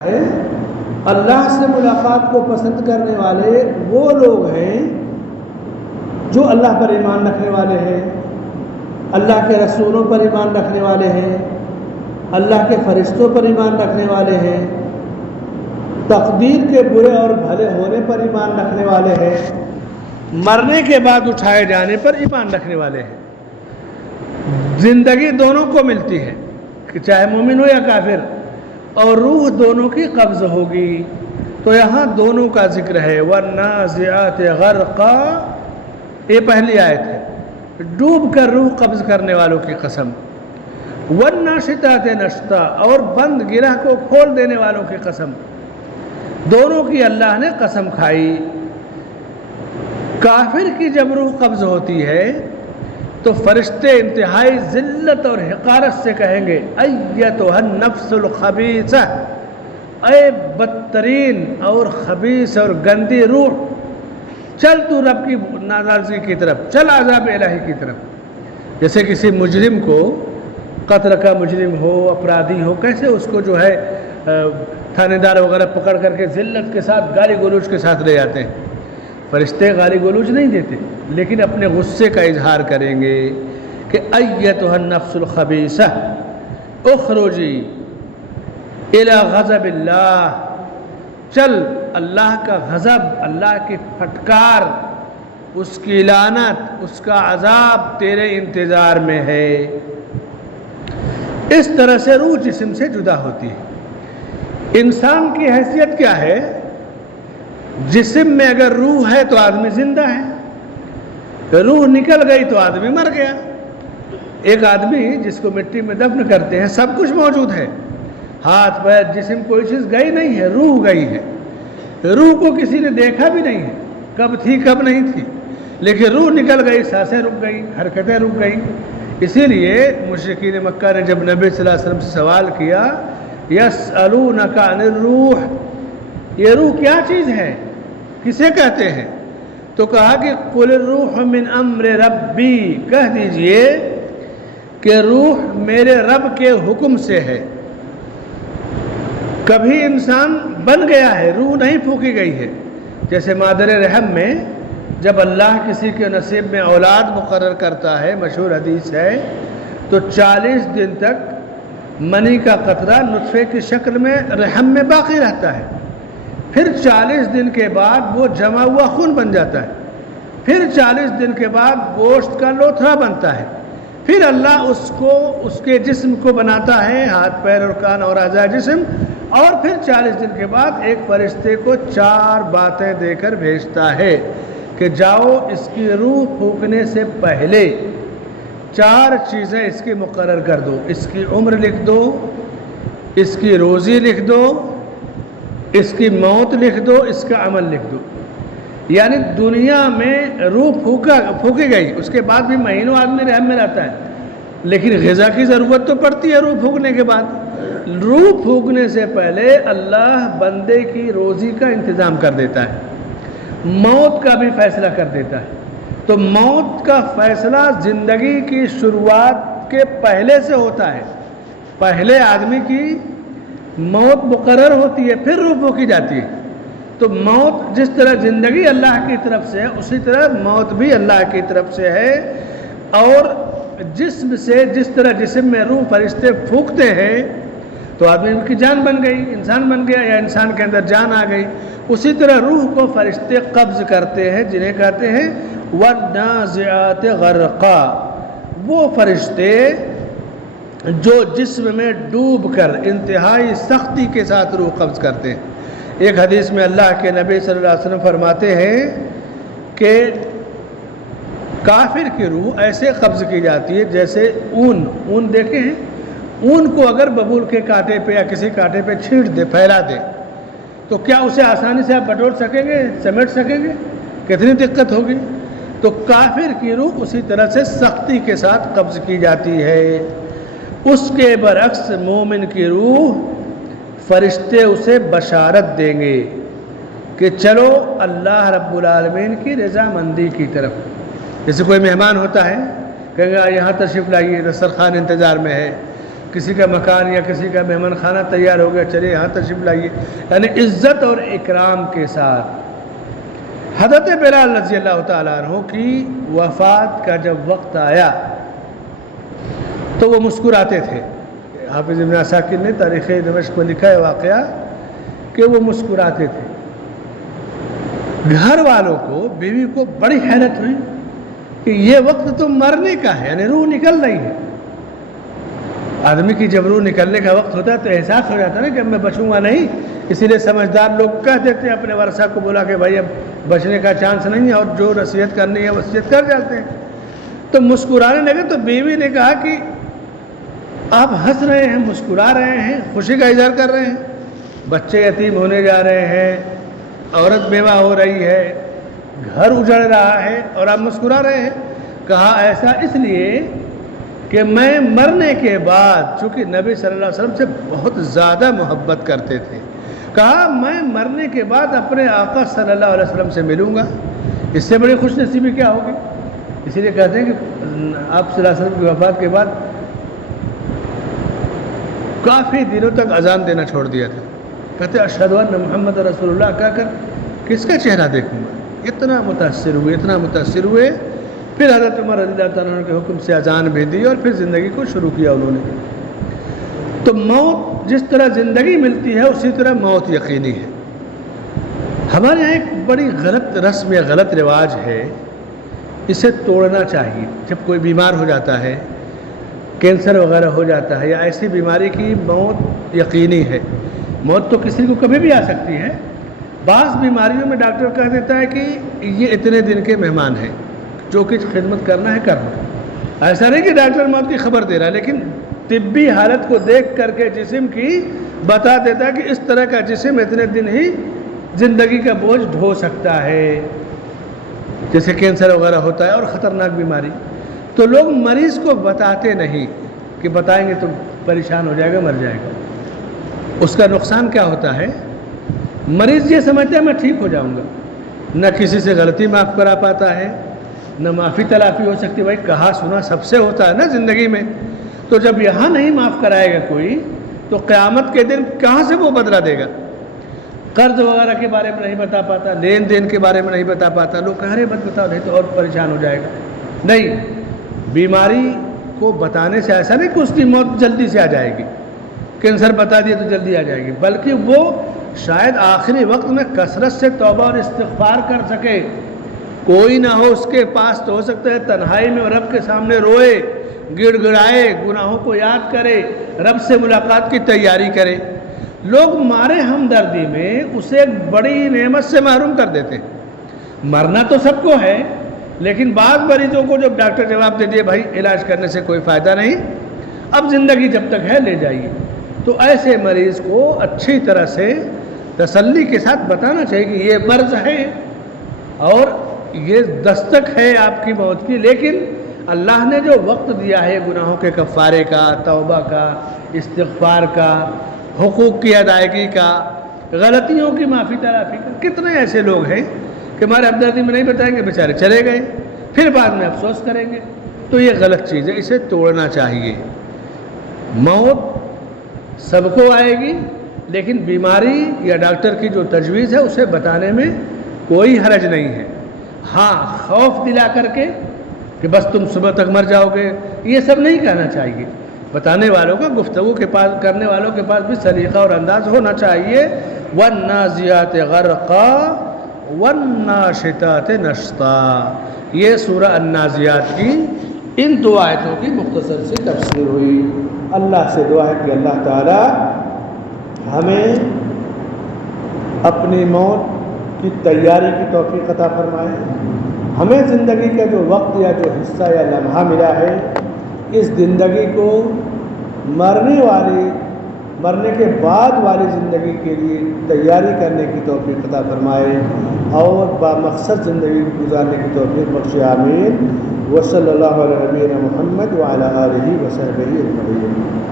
ہے اللہ سے ملاقات کو پسند کرنے والے وہ لوگ ہیں جو اللہ پر ایمان رکھنے والے ہیں، اللہ کے رسولوں پر ایمان رکھنے والے ہیں، اللہ کے فرشتوں پر ایمان رکھنے والے ہیں، تقدیر کے برے اور بھلے ہونے پر ایمان رکھنے والے ہیں، مرنے کے بعد اٹھائے جانے پر ایمان رکھنے والے ہیں۔ زندگی دونوں کو ملتی ہے کہ چاہے مومن ہو یا کافر، اور روح دونوں کی قبض ہوگی۔ تو یہاں دونوں کا ذکر ہے، وَالنَّازِعَاتِ غَرْقًا، یہ پہلی آیت ہے، ڈوب کر روح قبض کرنے والوں کی قسم، وَالنَّاشِطَاتِ نَشْطًا، اور بند گرہ کو کھول دینے والوں کی قسم، دونوں کی اللہ نے قسم کھائی۔ کافر کی جب روح قبض ہوتی ہے تو فرشتے انتہائی ذلت اور حقارت سے کہیں گے، ایتھا النفس الخبیثہ، اے بدترین اور خبیث اور گندی روح، چل تو رب کی ناراضگی کی طرف، چل عذاب الہی کی طرف۔ جیسے کسی مجرم کو، قتل کا مجرم ہو، اپرادھی ہو، کیسے اس کو جو ہے تھانے دار وغیرہ پکڑ کر کے ذلت کے ساتھ گالی گلوچ کے ساتھ لے جاتے ہیں۔ فرشتے گالی گلوچ نہیں دیتے، لیکن اپنے غصے کا اظہار کریں گے کہ ایتھا النفس الخبیثہ اخرجی الی غضب اللہ، چل اللہ کا غضب، اللہ کی پھٹکار، اس کی لعنت، اس کا عذاب تیرے انتظار میں ہے۔ اس طرح سے روح جسم سے جدا ہوتی ہے۔ انسان کی حیثیت کیا ہے؟ جسم میں اگر روح ہے تو آدمی زندہ ہے، روح نکل گئی تو آدمی مر گیا۔ ایک آدمی جس کو مٹی میں دفن کرتے ہیں سب کچھ موجود ہے، ہاتھ پیر جسم کوئی چیز گئی نہیں ہے، روح گئی ہے۔ روح کو کسی نے دیکھا بھی نہیں ہے، کب تھی کب نہیں تھی، لیکن روح نکل گئی، سانسیں رک گئی، حرکتیں رک گئیں۔ اسی لیے مشرکین مکہ نے جب نبی صلی اللہ علیہ وسلم سے سوال کیا، یسألونک عن الروح، یہ روح کیا چیز ہے، کسے کہتے ہیں؟ تو کہا کہ قل الروح من امر ربی، کہہ دیجئے کہ روح میرے رب کے حکم سے ہے۔ کبھی انسان بن گیا ہے، روح نہیں پھونکی گئی ہے۔ جیسے مادر رحم میں جب اللہ کسی کے نصیب میں اولاد مقرر کرتا ہے، مشہور حدیث ہے، تو 40 دن تک منی کا قطرہ نطفے کی شکل میں رحم میں باقی رہتا ہے، پھر 40 دن کے بعد وہ جمع ہوا خون بن جاتا ہے، پھر 40 دن کے بعد گوشت کا لوتھڑا بنتا ہے، پھر اللہ اس کو، اس کے جسم کو بناتا ہے، ہاتھ پیر اور کان اور اعضاء جسم، اور پھر 40 دن کے بعد ایک فرشتے کو 4 باتیں دے کر بھیجتا ہے کہ جاؤ اس کی روح پھونکنے سے پہلے 4 چیزیں اس کی مقرر کر دو، اس کی عمر لکھ دو، اس کی روزی لکھ دو، اس کی موت لکھ دو، اس کا عمل لکھ دو۔ یعنی دنیا میں روح پھونکی گئی، اس کے بعد بھی مہینوں آدمی رحم میں رہتا ہے، لیکن غذا کی ضرورت تو پڑتی ہے روح پھونکنے کے بعد۔ روح پھونکنے سے پہلے اللہ بندے کی روزی کا انتظام کر دیتا ہے، موت کا بھی فیصلہ کر دیتا ہے۔ تو موت کا فیصلہ زندگی کی شروعات کے پہلے سے ہوتا ہے، پہلے آدمی کی موت مقرر ہوتی ہے، پھر روح پھونکی جاتی ہے۔ تو موت جس طرح زندگی اللہ کی طرف سے ہے، اسی طرح موت بھی اللہ کی طرف سے ہے۔ اور جسم سے جس طرح جسم میں روح فرشتے پھونکتے ہیں تو آدمی کی جان بن گئی، انسان بن گیا، یا انسان کے اندر جان آ گئی، اسی طرح روح کو فرشتے قبض کرتے ہیں، جنہیں کہتے ہیں وَالنَّازِعَاتِ غَرْقًا، وہ فرشتے جو جسم میں ڈوب کر انتہائی سختی کے ساتھ روح قبض کرتے ہیں۔ ایک حدیث میں اللہ کے نبی صلی اللہ علیہ وسلم فرماتے ہیں کہ کافر کی روح ایسے قبض کی جاتی ہے جیسے اون دیکھے ہیں، اون کو اگر ببول کے کانٹے پہ یا کسی کانٹے پہ چھینٹ دے، پھیلا دے، تو کیا اسے آسانی سے آپ بٹور سکیں گے، سمیٹ سکیں گے؟ کتنی دقت ہوگی۔ تو کافر کی روح اسی طرح سے سختی کے ساتھ قبض کی جاتی ہے۔ اس کے برعکس مومن کی روح فرشتے اسے بشارت دیں گے کہ چلو اللہ رب العالمین کی رضامندی کی طرف۔ جیسے کوئی مہمان ہوتا ہے، کہیں گے یہاں تشریف لائیے، دسترخوان انتظار میں ہے، کسی کا مکان یا کسی کا مہمان خانہ تیار ہو گیا، چلیے یہاں تشریف لائیے، یعنی عزت اور اکرام کے ساتھ۔ حضرت بلال رضی اللہ تعالیٰ عنہ کی وفات کا جب وقت آیا تو وہ مسکراتے تھے۔ حافظ ابن عساکر نے تاریخ دمشق میں لکھا ہے واقعہ کہ وہ مسکراتے تھے۔ گھر والوں کو، بیوی کو بڑی حیرت ہوئی کہ یہ وقت تو مرنے کا ہے، یعنی روح نکل رہی ہے۔ آدمی کی جب روح نکلنے کا وقت ہوتا ہے تو احساس ہو جاتا ہے نا کہ اب میں بچوں گا نہیں، اسی لیے سمجھدار لوگ کہہ دیتے ہیں اپنے ورثہ کو بلا کے بھائی اب بچنے کا چانس نہیں ہے، اور جو وصیت کرنی ہے وصیت کر جاتے ہیں۔ تو مسکرانے لگے تو بیوی نے کہا کہ آپ ہنس رہے ہیں، مسکرا رہے ہیں، خوشی کا اظہار کر رہے ہیں، بچے یتیم ہونے جا رہے ہیں، عورت بیوہ ہو رہی ہے، گھر اجڑ رہا ہے اور آپ مسکرا رہے ہیں۔ کہا ایسا اس لیے کہ میں مرنے کے بعد، چونکہ نبی صلی اللہ علیہ وسلم سے بہت زیادہ محبت کرتے تھے، کہا میں مرنے کے بعد اپنے آقا صلی اللہ علیہ وسلم سے ملوں گا، اس سے بڑی خوش نصیبی کیا ہوگی۔ اسی لیے کہتے ہیں کہ آپ صلی اللہ علیہ وسلم کی وفات کے بعد کافی دنوں تک اذان دینا چھوڑ دیا تھا۔ کہتے اشہد ان محمد رسول اللہ کہہ کر کس کا چہرہ دیکھوں گا، اتنا متاثر ہوئے۔ پھر حضرت عمر رضی اللہ تعالیٰ عنہ کے حکم سے اذان بھی دی اور پھر زندگی کو شروع کیا انہوں نے۔ تو موت جس طرح زندگی ملتی ہے اسی طرح موت یقینی ہے۔ ہمارے یہاں ایک بڑی غلط رسم یا غلط رواج ہے، اسے توڑنا چاہیے۔ جب کوئی بیمار ہو جاتا ہے، کینسر وغیرہ ہو جاتا ہے یا ایسی بیماری کی موت یقینی ہے، موت تو کسی کو کبھی بھی آ سکتی ہے۔ بعض بیماریوں میں ڈاکٹر کہہ دیتا ہے کہ یہ اتنے دن کے مہمان ہیں، جو کچھ خدمت کرنا ہے کرنا۔ ایسا نہیں کہ ڈاکٹر موت کی خبر دے رہا ہے، لیکن طبی حالت کو دیکھ کر کے جسم کی بتا دیتا ہے کہ اس طرح کا جسم اتنے دن ہی زندگی کا بوجھ ڈھو سکتا ہے، جیسے کینسر وغیرہ ہوتا ہے اور خطرناک بیماری۔ تو لوگ مریض کو بتاتے نہیں کہ بتائیں گے تو پریشان ہو جائے گا، مر جائے گا۔ اس کا نقصان کیا ہوتا ہے، مریض یہ سمجھتا ہے میں ٹھیک ہو جاؤں گا، نہ کسی سے غلطی معاف کرا پاتا ہے، نہ معافی تلافی ہو سکتی۔ بھائی کہا سنا سب سے ہوتا ہے نا زندگی میں، تو جب یہاں نہیں معاف کرائے گا کوئی تو قیامت کے دن کہاں سے وہ بدلہ دے گا۔ قرض وغیرہ کے بارے میں نہیں بتا پاتا، لین دین کے بارے میں نہیں بتا پاتا، لوگ کہہ رہے بت بتاؤ نہیں تو اور پریشان ہو جائے گا۔ نہیں، بیماری کو بتانے سے ایسا نہیں کہ اس کی موت جلدی سے آ جائے گی، کینسر بتا دیا تو جلدی آ جائے گی، بلکہ وہ شاید آخری وقت میں کثرت سے توبہ اور استغفار کر سکے۔ کوئی نہ ہو اس کے پاس تو ہو سکتا ہے تنہائی میں رب کے سامنے روئے، گڑ گڑائے، گناہوں کو یاد کرے، رب سے ملاقات کی تیاری کرے۔ لوگ مارے ہمدردی میں اسے ایک بڑی نعمت سے محروم کر دیتے ہیں۔ مرنا تو سب کو ہے، لیکن بعض مریضوں کو جب ڈاکٹر جواب دے دیے بھائی علاج کرنے سے کوئی فائدہ نہیں، اب زندگی جب تک ہے لے جائیے، تو ایسے مریض کو اچھی طرح سے تسلی کے ساتھ بتانا چاہیے کہ یہ مرض ہے اور یہ دستک ہے آپ کی موت کی، لیکن اللہ نے جو وقت دیا ہے گناہوں کے کفارے کا، توبہ کا، استغفار کا، حقوق کی ادائیگی کا، غلطیوں کی معافی تلافی کا۔ کتنے ایسے لوگ ہیں کہ ہمارے ہمدردی میں نہیں بتائیں گے، بیچارے چلے گئے، پھر بعد میں افسوس کریں گے۔ تو یہ غلط چیز ہے، اسے توڑنا چاہیے۔ موت سب کو آئے گی، لیکن بیماری یا ڈاکٹر کی جو تجویز ہے اسے بتانے میں کوئی حرج نہیں ہے۔ ہاں، خوف دلا کر کے کہ بس تم صبح تک مر جاؤ گے، یہ سب نہیں کہنا چاہیے۔ بتانے والوں کا، گفتگو کے پاس کرنے والوں کے پاس بھی سلیقہ اور انداز ہونا چاہیے۔ وَالنَّازِعَاتِ غَرْقًا وَالنَّاشِطَاتِ نَشْطًا، یہ سورہ النازعات کی ان دو آیتوں کی مختصر سی تفسیر ہوئی۔ اللہ سے دعا ہے کہ اللہ تعالی ہمیں اپنی موت کی تیاری کی توفیق عطا فرمائے، ہمیں زندگی کا جو وقت یا جو حصہ یا لمحہ ملا ہے اس زندگی کو مرنے کے بعد والی زندگی کے لیے تیاری کرنے کی توفیق عطا فرمائے اور بامقصد زندگی گزارنے کی توفیق بخشے، آمین۔ وصلی اللہ علیہ نبینا محمد وعلی آلہ وصحبہ اجمعین۔